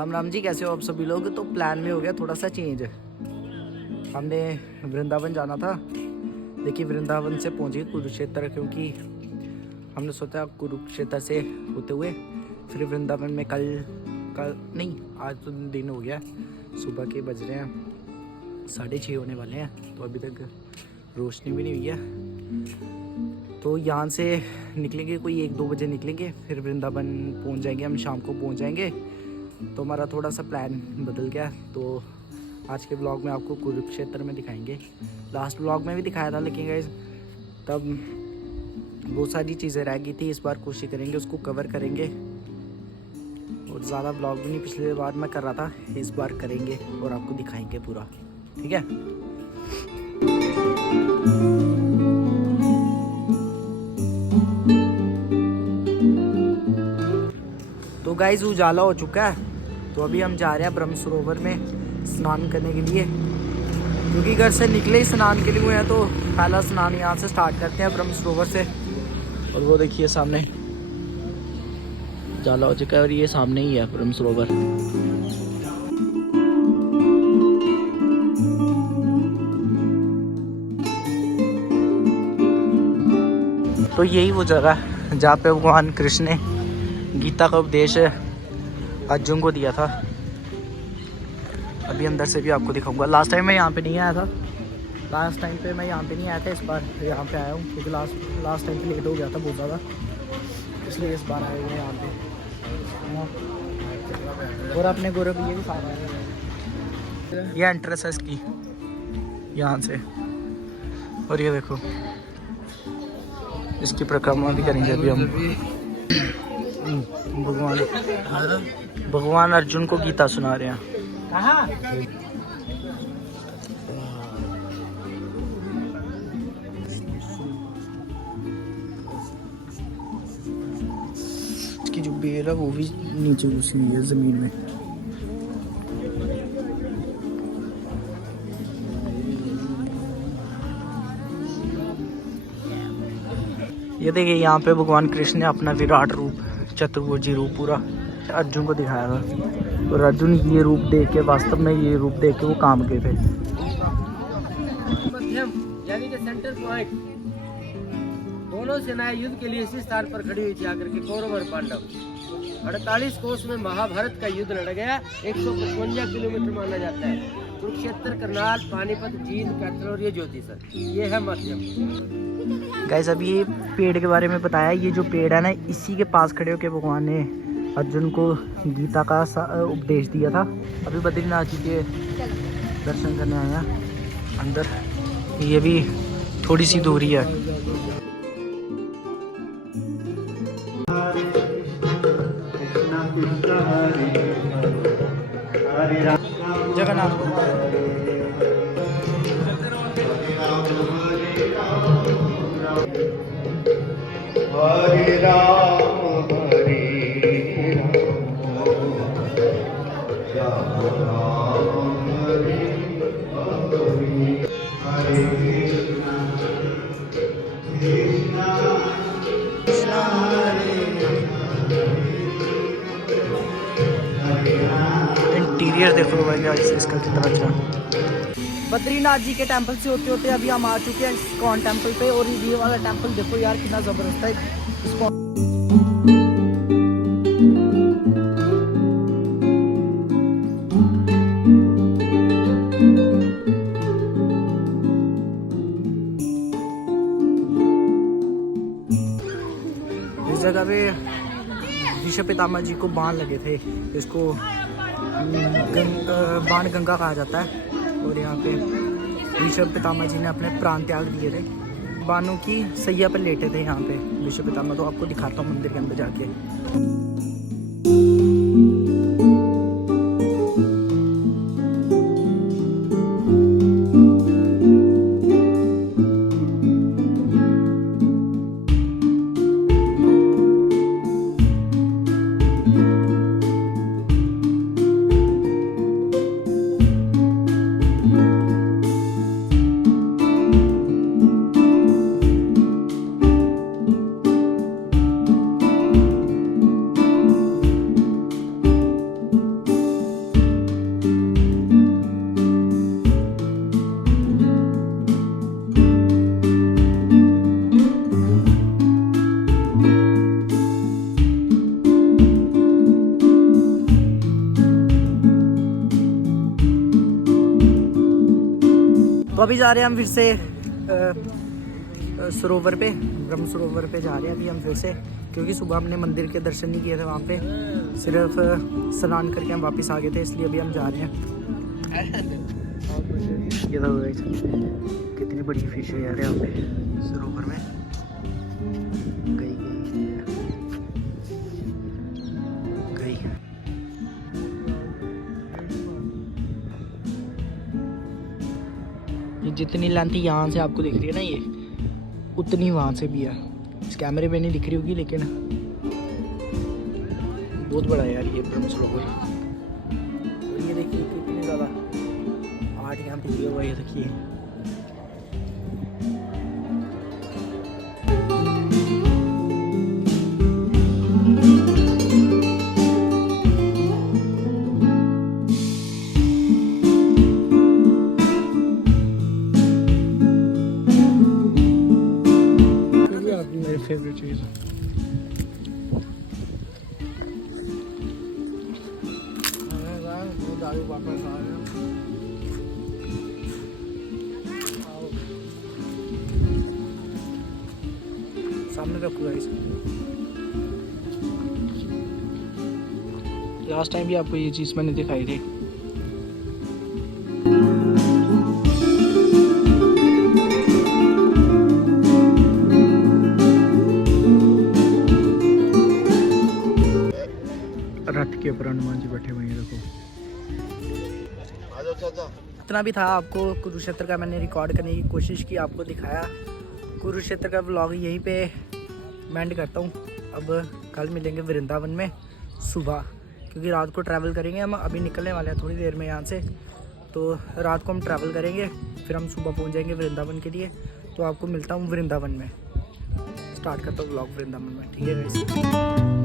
राम राम जी, कैसे हो आप सभी लोग। तो प्लान में हो गया थोड़ा सा चेंज। हमने वृंदावन जाना था, देखिए वृंदावन से पहुंचे कुरुक्षेत्र, क्योंकि हमने सोचा कुरुक्षेत्र से होते हुए फिर वृंदावन में कल नहीं, आज तो दिन हो गया, सुबह के बज रहे हैं 6:30 होने वाले हैं, तो अभी तक रोशनी भी नहीं हुई है। तो यहाँ से निकलेंगे कोई 1-2 बजे निकलेंगे, फिर वृंदावन पहुँच जाएंगे, हम शाम को पहुँच जाएंगे। तो हमारा थोड़ा सा प्लान बदल गया। तो आज के ब्लॉग में आपको कुरुक्षेत्र में दिखाएंगे। लास्ट ब्लॉग में भी दिखाया था, लेकिन गाइस तब बहुत सारी चीज़ें रह गई थी। इस बार कोशिश करेंगे उसको कवर करेंगे, और ज़्यादा ब्लॉग भी नहीं पिछले बार मैं कर रहा था, इस बार करेंगे और आपको दिखाएंगे पूरा, ठीक है। तो गाइस उजाला हो चुका है, तो अभी हम जा रहे हैं ब्रह्म सरोवर में स्नान करने के लिए, क्योंकि घर से निकले ही स्नान के लिए हुए हैं। तो पहला स्नान यहाँ से स्टार्ट करते हैं ब्रह्म सरोवर से। और वो देखिए सामने उजाला हो चुका है, और ये सामने ही है ब्रह्म सरोवर। तो यही वो जगह है जहाँ पे भगवान कृष्ण ने गीता का उपदेश अर्जुन को दिया था। अभी अंदर से भी आपको दिखाऊंगा। लास्ट टाइम मैं यहाँ पे नहीं आया था, लास्ट टाइम पे मैं यहाँ पे नहीं आया था, इस बार यहाँ पे आया हूँ, क्योंकि लास्ट टाइम पे लेट हो गया था बहुत ज़्यादा, इसलिए इस बार आए हुए हैं यहाँ पे। और अपने गौरव ये भी साथ आए हैं। ये एंट्रेंस है इसकी यहाँ से, और ये देखो इसकी परिक्रमा भी करेंगे अभी हम। भगवान अर्जुन को गीता सुना रहे हैं। इसकी जो बेल है वो भी नीचे घुसी हुई है जमीन में। ये देखिए यहाँ पे भगवान कृष्ण ने अपना विराट रूप, चतुर्भुजी रूप पूरा अर्जुन को दिखाया था, और अर्जुन ये रूप देख के, वास्तव में ये रूप देख के वो काम गए थे। मध्यम यानी कि सेंटर पॉइंट, दोनों सेनाएं युद्ध के लिए इसी स्थान पर खड़ी हुई थी आकर के, कौरव और पांडव। 48 कोस में महाभारत का युद्ध लड़ गया, 155 किलोमीटर माना जाता है। कुरुक्षेत्र, करनाल, पानीपत, जींद, कैथल और ये ज्योतिसर, ये है मध्यम। गाइस अभी ये पेड़ के बारे में बताया। ये जो पेड़ है ना, इसी के पास खड़े होकर भगवान ने अर्जुन को गीता का उपदेश दिया था। अभी बद्रीनाथ जी के दर्शन करने आए हैं अंदर, ये भी थोड़ी सी दूरी है। जगन्नाथ हरे राम इंटीरियर देखो भाई इसका कितना अच्छा। बद्रीनाथ जी के टेंपल से होते होते अभी हम आ चुके हैं इस्कॉन टेंपल पे, और ये वाला टेंपल देखो यार कितना जबरदस्त है। इस जगह पे भीष्म पितामह जी को बाण लगे थे, इसको बाण गंगा कहा जाता है। और यहाँ पे भीष्म पितामह जी ने अपने प्राण त्याग दिए थे, बाणों की सैया पर लेटे थे यहाँ पे भीष्म पितामह। तो आपको दिखाता हूँ मंदिर के अंदर जाके। तो अभी जा रहे हैं हम फिर से सरोवर पे, ब्रह्म सरोवर पे जा रहे हैं अभी हम फिर से, क्योंकि सुबह हमने मंदिर के दर्शन नहीं किए थे, वहाँ पे सिर्फ स्नान करके हम वापस आ गए थे, इसलिए अभी हम जा रहे हैं। ये तो कितनी बड़ी फिश है यार यहाँ पे सरोवर में। गई ये जितनी लेंथ यहाँ से आपको दिख रही है ना, ये उतनी वहाँ से भी है। इस कैमरे में नहीं दिख रही होगी, लेकिन बहुत बड़ा है यार ये ब्रह्म सरोवर। और ये देखिए कितनी ज़्यादा आर्ट यहाँ पे किया हुआ है, ये देखिए। मेरी फेवरेट चीज़ वापस आ रहे हैं। सामने रखो गाइस। लास्ट टाइम भी आपको ये चीज़ मैंने दिखाई थी। रथ के ऊपर हनुमान जी बैठे हुए हैं, देखो। इतना भी था आपको कुरुक्षेत्र का मैंने रिकॉर्ड करने की कोशिश की, आपको दिखाया। कुरुक्षेत्र का व्लॉग यहीं पे मैं एंड करता हूँ। अब कल मिलेंगे वृंदावन में सुबह, क्योंकि रात को ट्रैवल करेंगे हम। अभी निकलने वाले हैं थोड़ी देर में यहाँ से, तो रात को हम ट्रैवल करेंगे, फिर हम सुबह पहुँच जाएंगे वृंदावन के लिए। तो आपको मिलता हूँ वृंदावन में, स्टार्ट करता हूँ व्लॉग वृंदावन में, ठीक है गाइस।